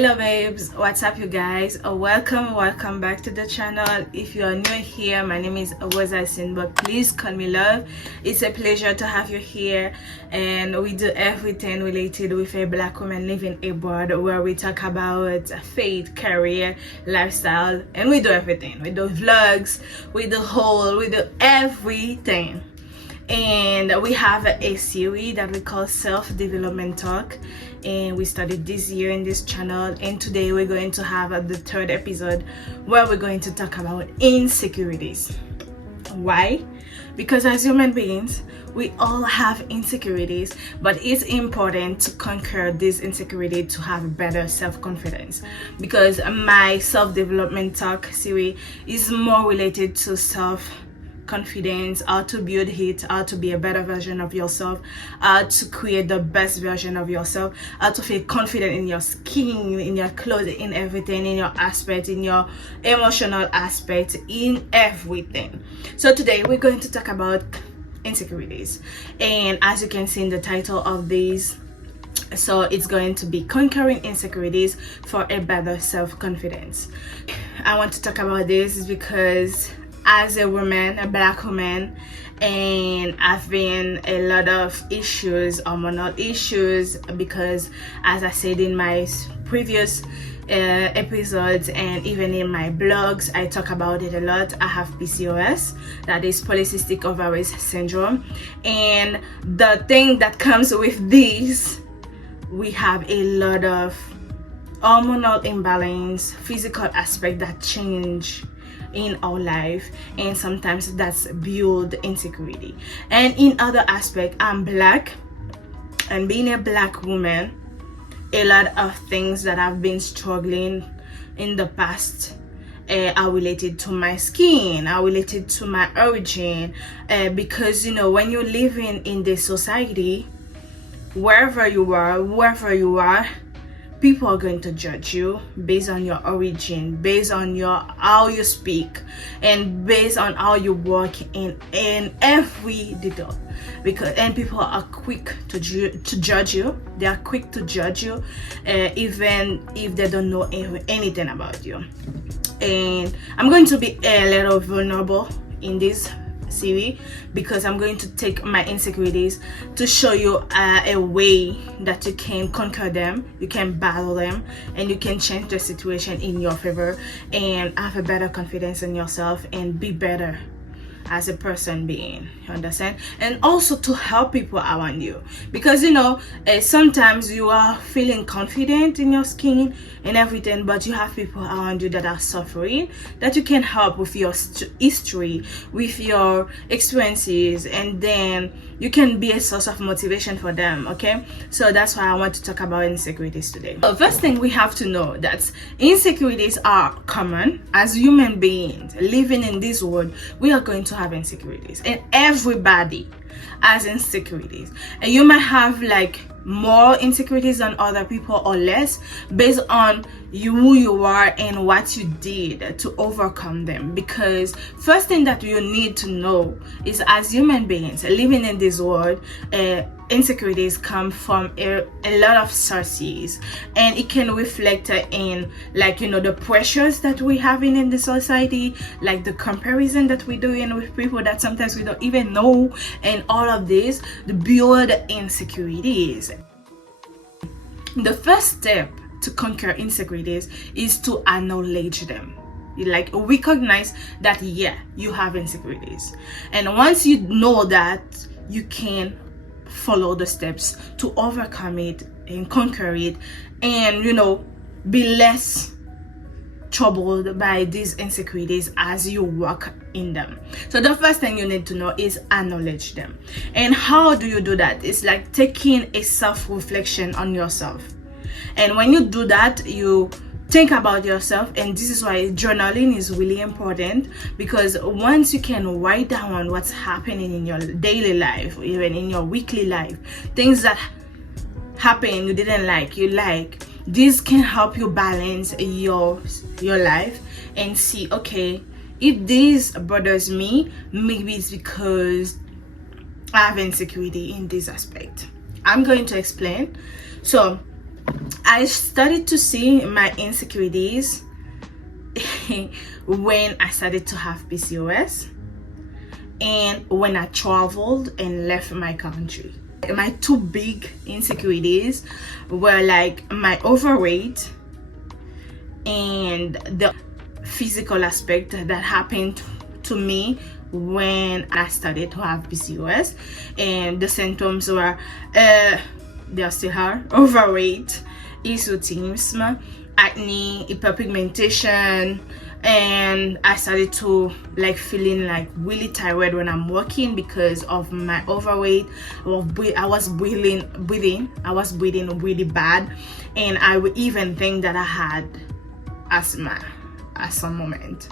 Hello babes, what's up you guys? Welcome back to the channel. If you are new here, my name is Sin, but please call me love. It's a pleasure to have you here, and we do everything related with a black woman living abroad, where we talk about faith, career, lifestyle, and we do everything. We do vlogs, we do haul, we do everything. And we have a series that we call self-development talk, and we started this year in this channel, and today we're going to have the third episode where we're going to talk about insecurities. Why? Because as human beings, we all have insecurities, but it's important to conquer this insecurity to have better self-confidence. Because my self-development talk series is more related to self-confidence, how to build it, how to be a better version of yourself, how to create the best version of yourself, how to feel confident in your skin, in your clothes, in everything, in your aspect, in your emotional aspect, in everything. So today we're going to talk about insecurities, and as you can see in the title of this, so it's going to be conquering insecurities for a better self-confidence. I want to talk about this because as a woman, a black woman, and I've been a lot of issues, hormonal issues, because as I said in my previous episodes and even in my blogs, I talk about it a lot. I have PCOS, that is polycystic ovaries syndrome, and the thing that comes with this, we have a lot of hormonal imbalance, physical aspect that change in our life, and sometimes that's build insecurity. And in other aspect, I'm black, and being a black woman, a lot of things that I've been struggling in the past are related to my skin, are related to my origin, because you know, when you're living in this society, wherever you are, whoever you are, people are going to judge you based on your origin, based on how you speak, and based on how you work in every detail. And people are quick to judge you. They are quick to judge you, even if they don't know anything about you. And I'm going to be a little vulnerable in this series, because I'm going to take my insecurities to show you a way that you can conquer them, you can battle them, and you can change the situation in your favor and have a better confidence in yourself and be better as a person being, you understand? And also to help people around you, because you know, sometimes you are feeling confident in your skin and everything, but you have people around you that are suffering, that you can help with your history, with your experiences, and then you can be a source of motivation for them. Okay, so that's why I want to talk about insecurities today. So first thing we have to know that insecurities are common. As human beings living in this world, we are going to have insecurities, and everybody has insecurities, and you might have like more insecurities than other people or less, based on who you are and what you did to overcome them. Because first thing that you need to know is, as human beings living in this world, insecurities come from a lot of sources, and it can reflect in, like, you know, the pressures that we have in the society, like the comparison that we're doing with people that sometimes we don't even know, and all of this build insecurities. The first step to conquer insecurities is to acknowledge them. Like, recognize that yeah, you have insecurities, and once you know that, you can follow the steps to overcome it and conquer it, and you know, be less troubled by these insecurities as you work in them. So the first thing you need to know is acknowledge them. And how do you do that? It's like taking a self-reflection on yourself. And when you do that, you think about yourself, and this is why journaling is really important, because once you can write down what's happening in your daily life, even in your weekly life, things that happen you didn't like, you like, this can help you balance your life and see, okay, if this bothers me, maybe it's because I have insecurity in this aspect. I'm going to explain. So I started to see my insecurities when I started to have PCOS and when I traveled and left my country. My two big insecurities were like my overweight and the physical aspect that happened to me when I started to have PCOS. And the symptoms were they still are overweight, hirsutism, acne, hyperpigmentation, and I started to like feeling like really tired when I'm working because of my overweight. I was breathing really bad, and I would even think that I had asthma at some moment.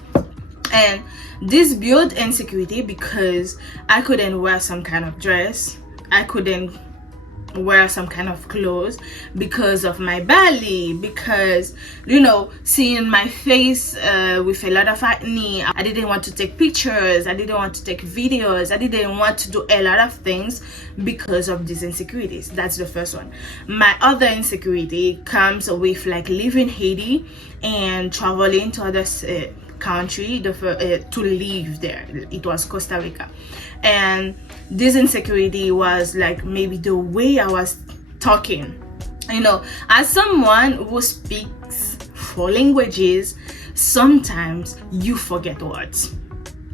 And this built insecurity because I couldn't wear some kind of dress, I couldn't wear some kind of clothes because of my belly, because seeing my face with a lot of acne, I didn't want to take pictures, I didn't want to take videos, I didn't want to do a lot of things because of these insecurities. That's the first one. My other insecurity comes with like leaving Haiti and traveling to other country to live there. It was Costa Rica, and this insecurity was like maybe the way I was talking. As someone who speaks 4 languages, sometimes you forget words.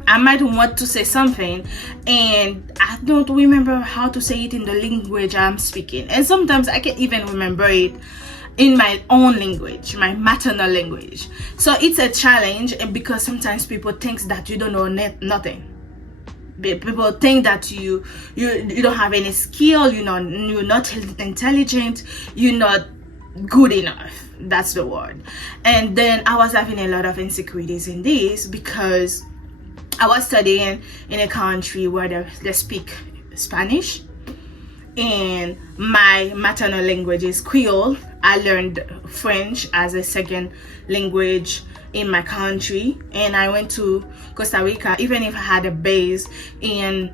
I might want to say something and I don't remember how to say it in the language I'm speaking, and sometimes I can't even remember it in my own language, my maternal language. So it's a challenge, and because sometimes people think that you don't know nothing. People think that you don't have any skill, you're not intelligent, you're not good enough. That's the word. And then I was having a lot of insecurities in this because I was studying in a country where they speak Spanish, and my maternal language is Creole. I learned French as a second language in my country, and I went to Costa Rica even if I had a base in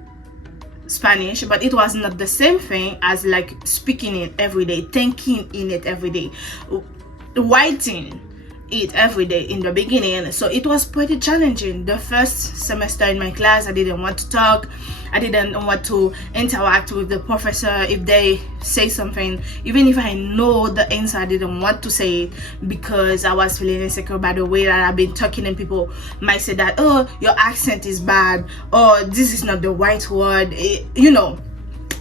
Spanish, but it was not the same thing as like speaking it every day, thinking in it every day, writing it every day in the beginning. So it was pretty challenging. The first semester in my class, I didn't want to talk, I didn't want to interact with the professor. If they say something, even if I know the answer, I didn't want to say it because I was feeling insecure by the way that I've been talking, and people might say that, oh, your accent is bad, or this is not the right word.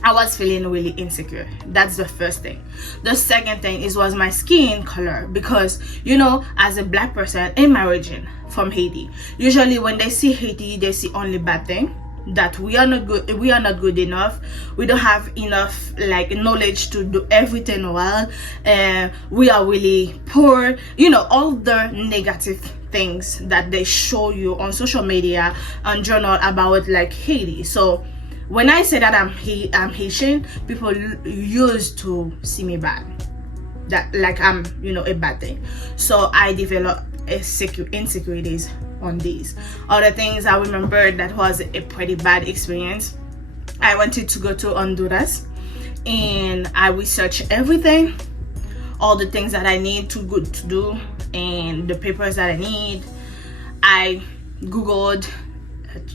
I was feeling really insecure. That's the first thing. The second thing was my skin color, because as a black person in my region from Haiti, usually when they see Haiti, they see only bad thing, that we are not good enough, we don't have enough like knowledge to do everything well, we are really poor, all the negative things that they show you on social media and journal about like Haiti. So when I say that I'm Haitian, people used to see me bad, that like I'm a bad thing. So I developed insecurities on these. Other things I remember that was a pretty bad experience. I wanted to go to Honduras, and I researched everything, all the things that I need to do, and the papers that I need. I googled,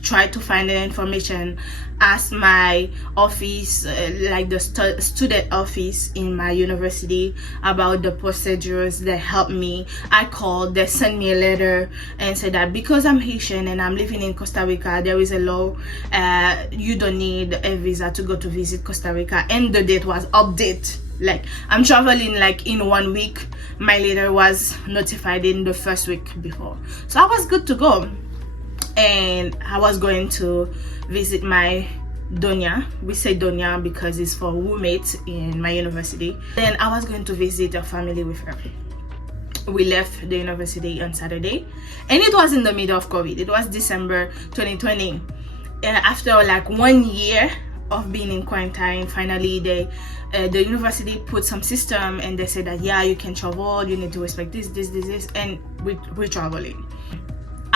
tried to find the information, asked my office, like the student office in my university, about the procedures that helped me. I called, they sent me a letter and said that because I'm Haitian and I'm living in Costa Rica, there is a law, you don't need a visa to go to visit Costa Rica, and the date was updated. Like I'm traveling like in 1 week, my letter was notified in the first week before, so I was good to go. And I was going to visit my doña. We say doña because it's for roommates in my university. Then I was going to visit a family with her. We left the university on Saturday, and it was in the middle of COVID. It was December 2020. And after like 1 year of being in quarantine, finally the university put some system, and they said that yeah, you can travel, you need to respect this, and we're traveling.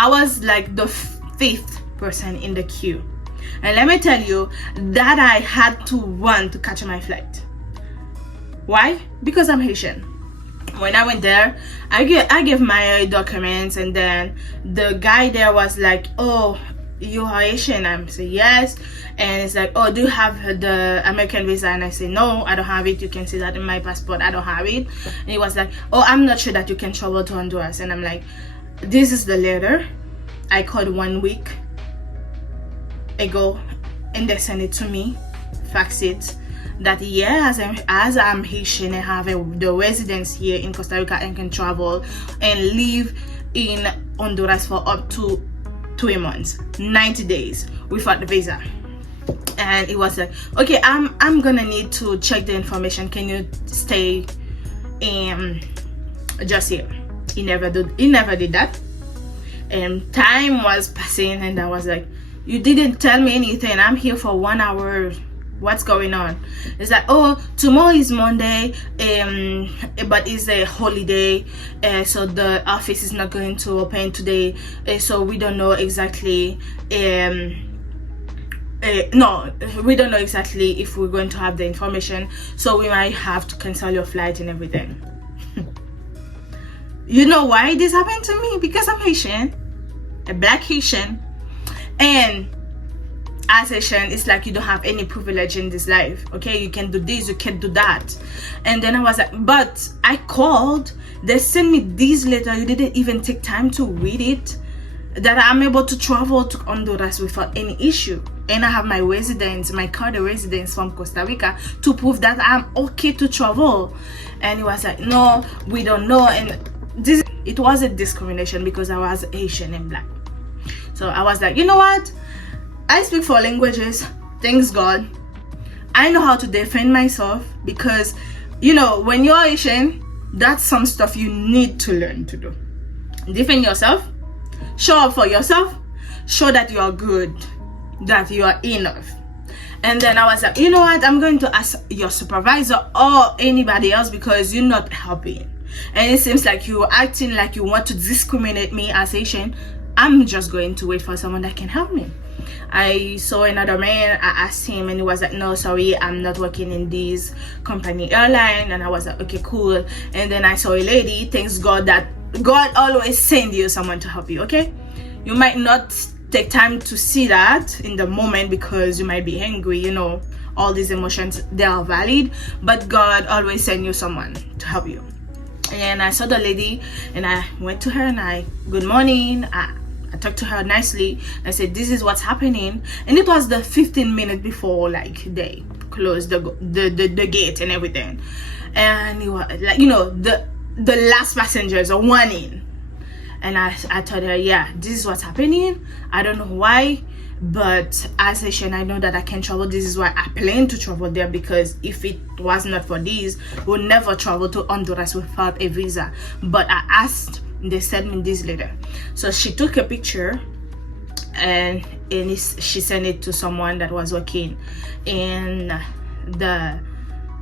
I was like the 5th person in the queue, and let me tell you that I had to run to catch my flight. Why? Because I'm Haitian. When I went there, I gave my documents, and then the guy there was like, "Oh, you are Haitian?" I say yes, and it's like, "Oh, do you have the American visa?" And I say, "No, I don't have it. You can see that in my passport. I don't have it." And he was like, "Oh, I'm not sure that you can travel to Honduras." And I'm like, "This is the letter. I called 1 week ago, and they sent it to me, fax it. That as I'm Haitian and have the residence here in Costa Rica and can travel and live in Honduras for up to 3 months, 90 days without the visa." And it was like, "Okay, I'm gonna need to check the information. Can you stay just here?" He never did that. And time was passing, and I was like, "You didn't tell me anything. I'm here for 1 hour. What's going on?" It's like, "Oh, tomorrow is Monday, but it's a holiday, so the office is not going to open today, so we don't know exactly no, we don't know exactly if we're going to have the information, so we might have to cancel your flight and everything." You know why this happened to me? Because I'm Haitian, a black Haitian, and as Haitian, it's like you don't have any privilege in this life. Okay, you can do this, you can do that. And then I was like, "But I called, they sent me this letter, you didn't even take time to read it, that I'm able to travel to Honduras without any issue, and I have my residence, my card of residence from Costa Rica to prove that I'm okay to travel." And he was like, "No, we don't know." And it was a discrimination because I was Asian and black. So I was like, "You know what? I speak 4 languages, thanks God. I know how to defend myself," because, you know, when you're Asian, that's some stuff you need to learn to do. Defend yourself, show up for yourself, show that you are good, that you are enough. And then I was like, "You know what? I'm going to ask your supervisor or anybody else because you're not helping. And it seems like you're acting like you want to discriminate me as Asian. I'm just going to wait for someone that can help me." I saw another man, I asked him, and he was like, "No, sorry, I'm not working in this company airline." And I was like, "Okay, cool." And then I saw a lady. Thanks God that God always send you someone to help you, okay? You might not take time to see that in the moment because you might be angry, you know, all these emotions, they are valid, but God always send you someone to help you. And I saw the lady, and I went to her, and good morning. I talked to her nicely. I said, "This is what's happening." And it was the 15 minutes before, like, they closed the gate and everything. And it was like, you know, the last passengers are warning. And I told her, "Yeah, this is what's happening. I don't know why, but as Haitian, I know that I can travel. This is why I plan to travel there, because if it was not for this, we'll never travel to Honduras without a visa. But I asked, they sent me this letter." So she took a picture, and she sent it to someone that was working in the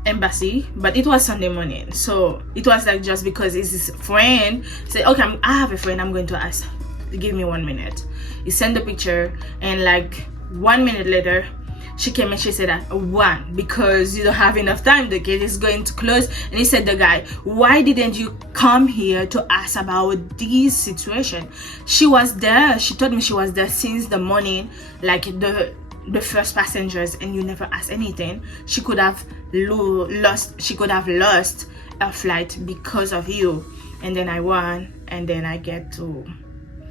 embassy, but it was Sunday morning, so it was like, just because it's his friend, say, "Okay, I have a friend, I'm going to ask, give me 1 minute." He sent the picture, and like 1 minute later, she came and she said that, "One, because you don't have enough time, the gate is going to close." And he said, "The guy, why didn't you come here to ask about this situation?" She was there, she told me she was there since the morning, like the first passengers, and you never asked anything. She could have lost a flight because of you. And then I won, and then I get to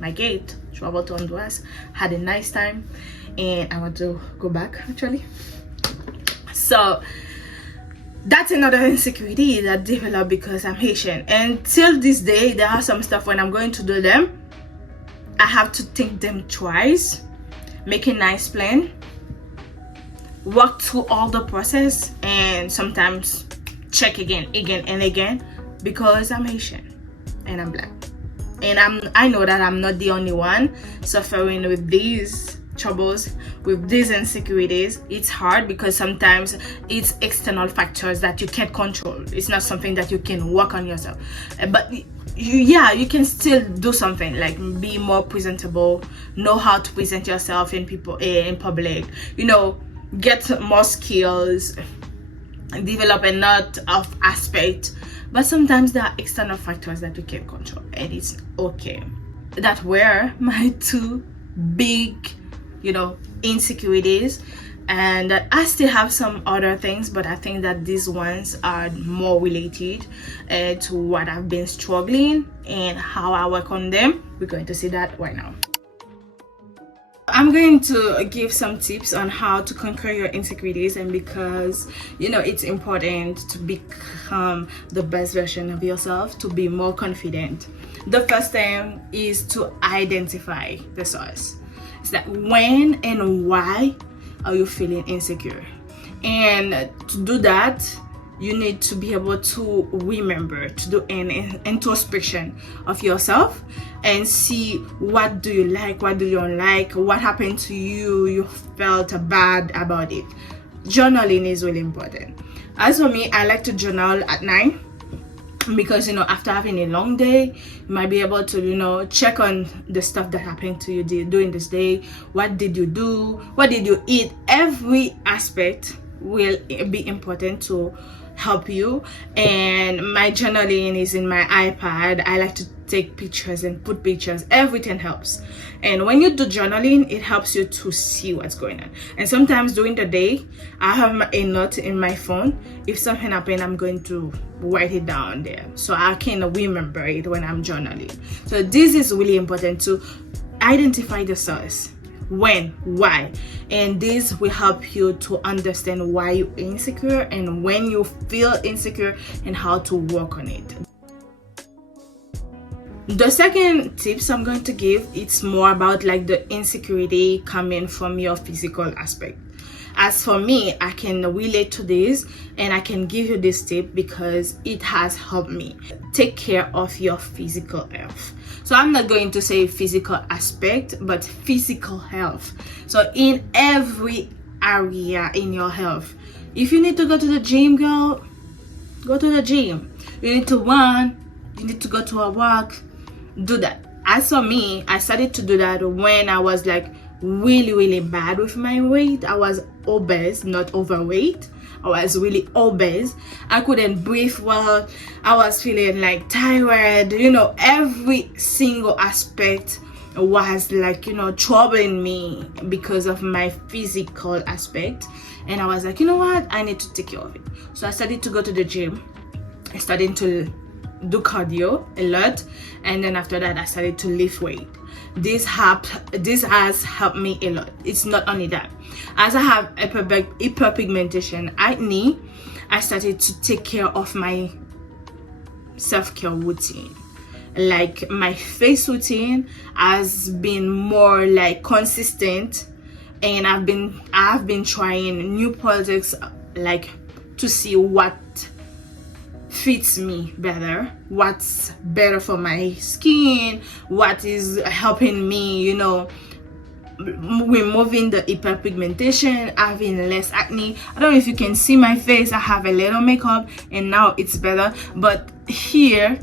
my gate, travel to Honduras, had a nice time, and I want to go back actually. So that's another insecurity that developed because I'm Haitian, and till this day there are some stuff when I'm going to do them, I have to think them twice, make a nice plan, walk through all the process, and sometimes check again and again, because I'm Haitian and I'm black, and I know that I'm not the only one suffering with these troubles, with these insecurities. It's hard because sometimes it's external factors that you can't control. It's not something that you can work on yourself, but you can still do something, like be more presentable, know how to present yourself in public, you know, get more skills, develop a lot of aspect but sometimes there are external factors that we can't control, and it's okay. That were my two big, insecurities. And I still have some other things, but I think that these ones are more related to what I've been struggling and how I work on them. We're going to see that right now. I'm going to give some tips on how to conquer your insecurities, and because it's important to become the best version of yourself, to be more confident. The first thing is to identify the source. It's that when and why are you feeling insecure? And to do that, you need to be able to remember, to do an introspection of yourself and see what do you like, what do you don't like, what happened to you, you felt bad about it. Journaling is really important. As for me, I like to journal at night, because after having a long day, you might be able to check on the stuff that happened to you during this day. What did you do? What did you eat? Every aspect will be important to help you. And my journaling is in my iPad. I like to take pictures and put pictures. Everything helps. And when you do journaling, it helps you to see what's going on. And sometimes during the day, I have a note in my phone. If something happened, I'm going to write it down there so I can remember it when I'm journaling. So this is really important, to identify the source, when, why, and this will help you to understand why you're insecure and when you feel insecure and how to work on it. The second tips I'm going to give, it's more about like the insecurity coming from your physical aspect. As for me, I can relate to this and I can give you this tip because it has helped me. Take care of your physical health. So I'm not going to say physical aspect, but physical health. So in every area in your health. If you need to go to the gym, girl, go to the gym. You need to run, you need to go to a walk, do that. As for me, I started to do that when I was like really bad with my weight. I was obese, not overweight. I was really obese. I couldn't breathe well. I was feeling like tired. Every single aspect was like, troubling me because of my physical aspect. And I was like, you know what? I need to take care of it. So I started to go to the gym. I started to do cardio a lot, and then after that I started to lift weight. This has helped me a lot. It's not only that, as I have hyperpigmentation acne, I started to take care of my self-care routine. Like my face routine has been more like consistent, and I've been trying new products like to see what fits me better, what's better for my skin, what is helping me, removing the hyperpigmentation, having less acne. I don't know if you can see my face. I have a little makeup and now it's better, but here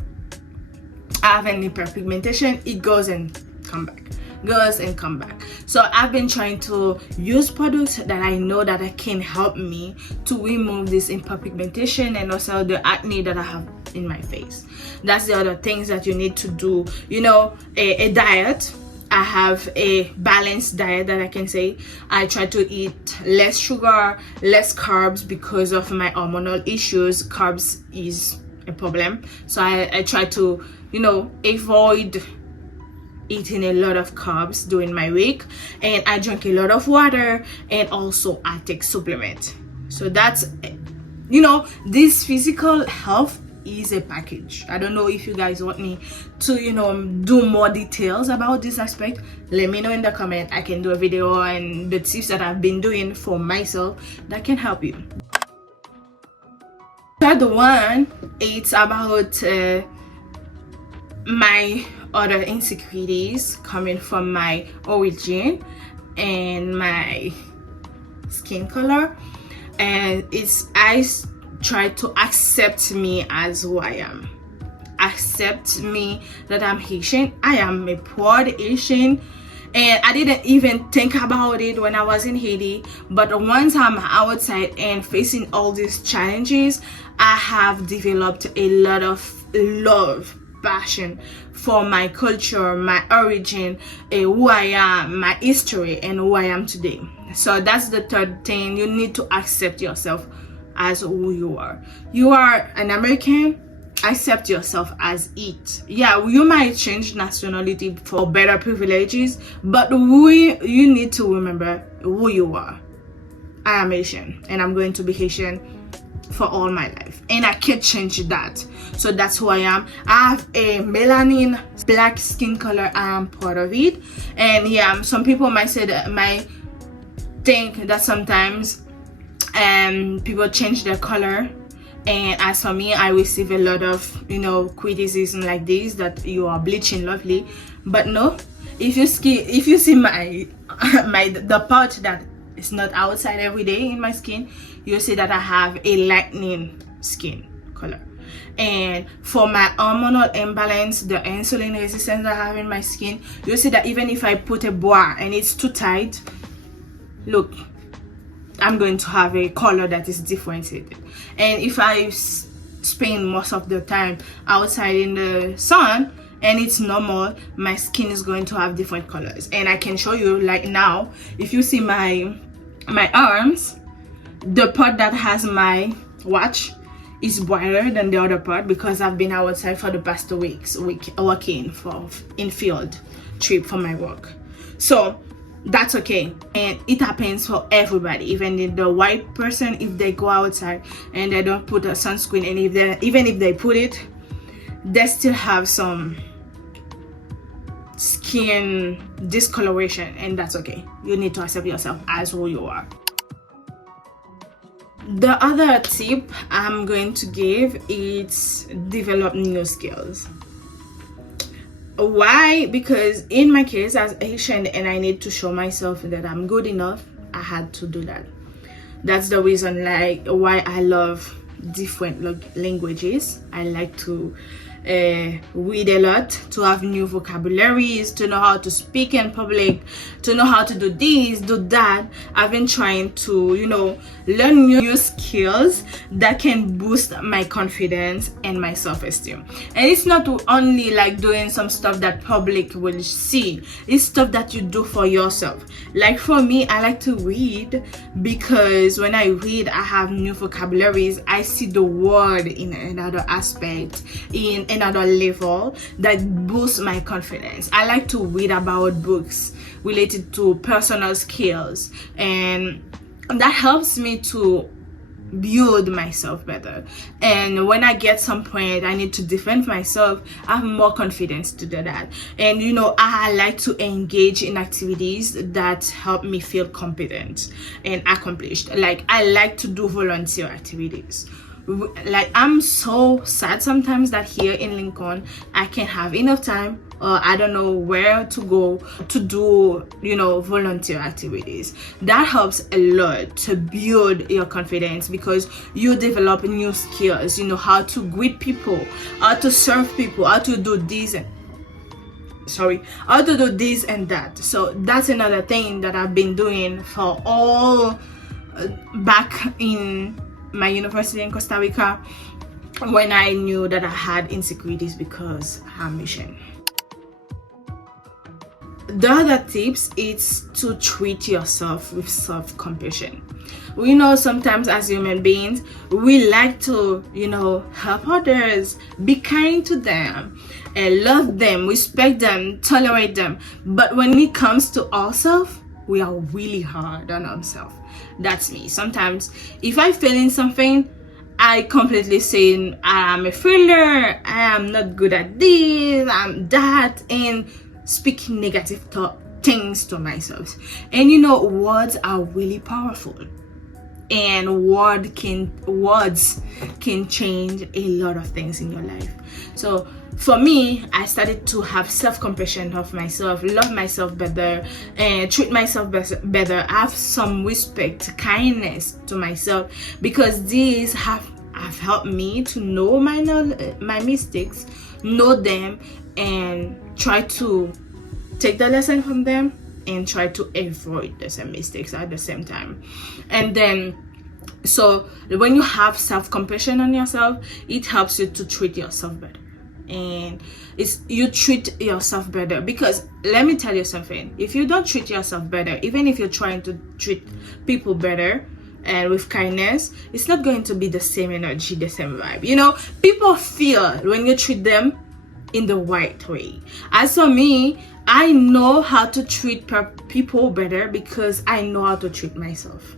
I have an hyperpigmentation. It goes and come back, goes and come back. So I've been trying to use products that I know that can help me to remove this hyperpigmentation and also the acne that I have in my face. That's the other things that you need to do. A diet. I have a balanced diet that I can say. I try to eat less sugar, less carbs because of my hormonal issues. Carbs is a problem, so I try to avoid eating a lot of carbs during my week, and I drink a lot of water, and also I take supplement. So that's this physical health is a package. I don't know if you guys want me to do more details about this aspect. Let me know in the comment. I can do a video and the tips that I've been doing for myself that can help you. Third one, it's about my other insecurities coming from my origin and my skin color, and I try to accept me as who I am. Accept me that I'm Haitian. I am a proud Haitian, And I didn't even think about it when I was in Haiti, but once I'm outside and facing all these challenges, I have developed a lot of love, passion for my culture, my origin, who I am, my history, and who I am today. So that's the third thing. You need to accept yourself as who you are. You are an American. Accept yourself as it. Yeah, you might change nationality for better privileges, but you need to remember who you are. I am Haitian, and I'm going to be Haitian for all my life, and I can't change that. So that's who I am. I have a melanin black skin color. I am part of it. And yeah, some people might say that, might think that sometimes people change their color. And as for me, I receive a lot of criticism like this, that you are bleaching lovely. But no, if you see my the part that is not outside every day in my skin, you'll see that I have a lightening skin color. And for my hormonal imbalance, the insulin resistance I have in my skin, you'll see that even if I put a bra and it's too tight, look, I'm going to have a color that is differentiated. And if I spend most of the time outside in the sun and it's normal, my skin is going to have different colors. And I can show you, like now, if you see my arms, the part that has my watch is brighter than the other part, because I've been outside for the past 2 weeks working in field trip for my work. So that's okay, and it happens for everybody. Even the white person, if they go outside and they don't put a sunscreen, and even if they put it, they still have some skin discoloration, and that's okay. You need to accept yourself as who you are. The other tip I'm going to give is develop new skills. Why? Because in my case as Haitian, and I need to show myself that I'm good enough, I had to do that. That's the reason why I love different languages. I like to read a lot, to have new vocabularies, to know how to speak in public, to know how to do this, do that. I've been trying to learn new skills that can boost my confidence and my self-esteem. And it's not only like doing some stuff that public will see, it's stuff that you do for yourself. Like for me, I like to read, because when I read, I have new vocabularies. I see the world in another aspect, in another level, that boosts my confidence. I like to read about books related to personal skills, and that helps me to build myself better. And when I get some point I need to defend myself, I have more confidence to do that. And I like to engage in activities that help me feel competent and accomplished. Like I like to do volunteer activities. Like I'm so sad sometimes that here in Lincoln I can't have enough time, or I don't know where to go to do volunteer activities. That helps a lot to build your confidence, because you develop new skills, how to greet people, how to serve people, how to do this and that. So that's another thing that I've been doing for all back in my university in Costa Rica, when I knew that I had insecurities because I'm Haitian. The other tips is to treat yourself with self-compassion. We know sometimes as human beings, we like to, help others, be kind to them, and love them, respect them, tolerate them. But when it comes to ourselves, we are really hard on ourselves. That's me. Sometimes if I fail in something, I completely say I'm a failure, I am not good at this, I'm that, and speak negative things to myself. And words are really powerful, and words can change a lot of things in your life. So for me, I started to have self-compassion of myself, love myself better, and treat myself better, have some respect, kindness to myself, because these have helped me to know my mistakes, know them, and try to take the lesson from them and try to avoid the same mistakes at the same time. And then, so when you have self-compassion on yourself, it helps you to treat yourself better. And you treat yourself better, because let me tell you something, if you don't treat yourself better, even if you're trying to treat people better and with kindness, it's not going to be the same energy, the same vibe. You know, people feel when you treat them in the right way. As for me, I know how to treat people better because I know how to treat myself,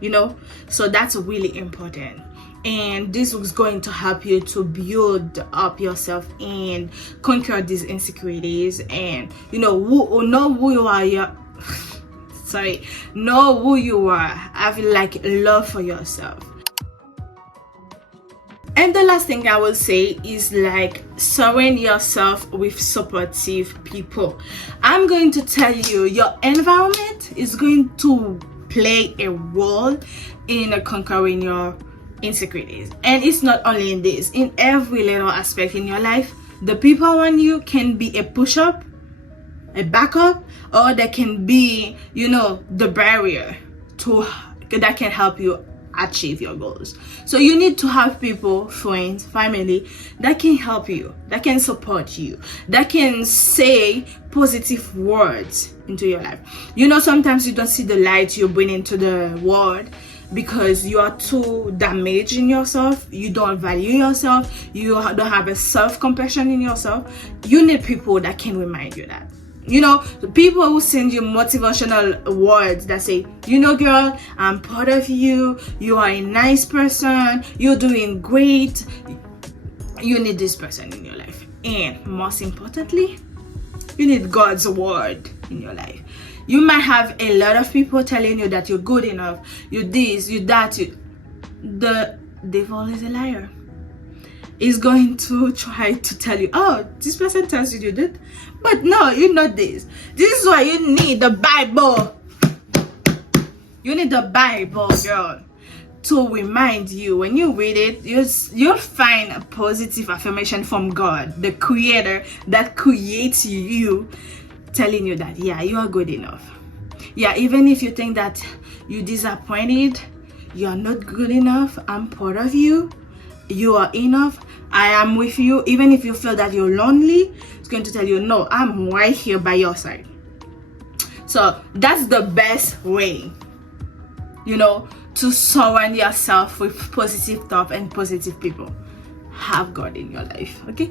you know. So that's really important, and this is going to help you to build up yourself and conquer these insecurities, and you know, know who you are. Know who you are. Have like love for yourself. And the last thing I will say is like surround yourself with supportive people. I'm going to tell you, your environment is going to play a role in conquering your insecurities. And it's not only in this, in every little aspect in your life. The people around you can be a push-up, a backup, or they can be, you know, the barrier that can help you achieve your goals. So you need to have people, friends, family that can help you, that can support you, that can say positive words into your life. You know, sometimes you don't see the light you bring into the world because you are too damaged in yourself, you don't value yourself, you don't have a self-compassion in yourself. You need people that can remind you that. You know, people who send you motivational words that say, you know, girl, I'm proud of you, you are a nice person, you're doing great. You need this person in your life. And most importantly, you need God's word in your life. You might have a lot of people telling you that you're good enough, you this, you that. The devil is a liar. Is going to try to tell you, oh, this person tells you did, but no, you're not this. This is why you need the Bible. You need the Bible, girl, to remind you. When you read it, you'll find a positive affirmation from God, the creator that creates you, telling you that, yeah, you are good enough. Yeah, even if you think that you're disappointed, you're not good enough, I'm proud of you. You are enough. I am with you. Even if you feel that you're lonely, it's going to tell you, no, I'm right here by your side. So that's the best way, you know, to surround yourself with positive thought and positive people. Have God in your life. Okay,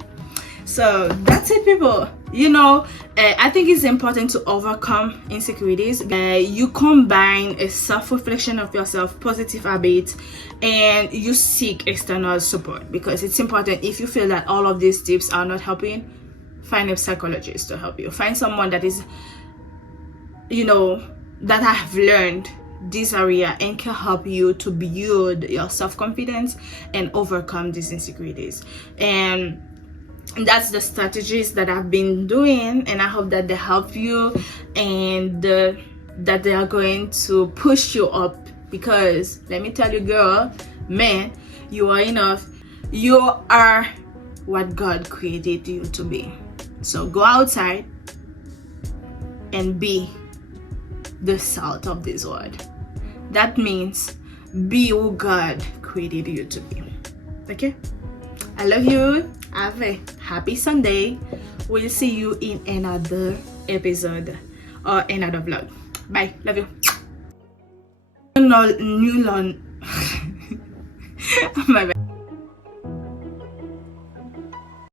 so that's it, people. You know, I think it's important to overcome insecurities. You combine a self-reflection of yourself, positive habits, and you seek external support, because it's important. If you feel that all of these tips are not helping, find a psychologist to help you. Find someone that is, you know, that have learned this area and can help you to build your self-confidence and overcome these insecurities. And that's the strategies that I've been doing, and I hope that they help you and that they are going to push you up, because let me tell you, girl, man, you are enough. You are what God created you to be. So go outside and be the salt of this world. That means be who God created you to be. Okay, I love you. Have a happy Sunday. We'll see you in another episode or another vlog. Bye. Love you. Bye bye.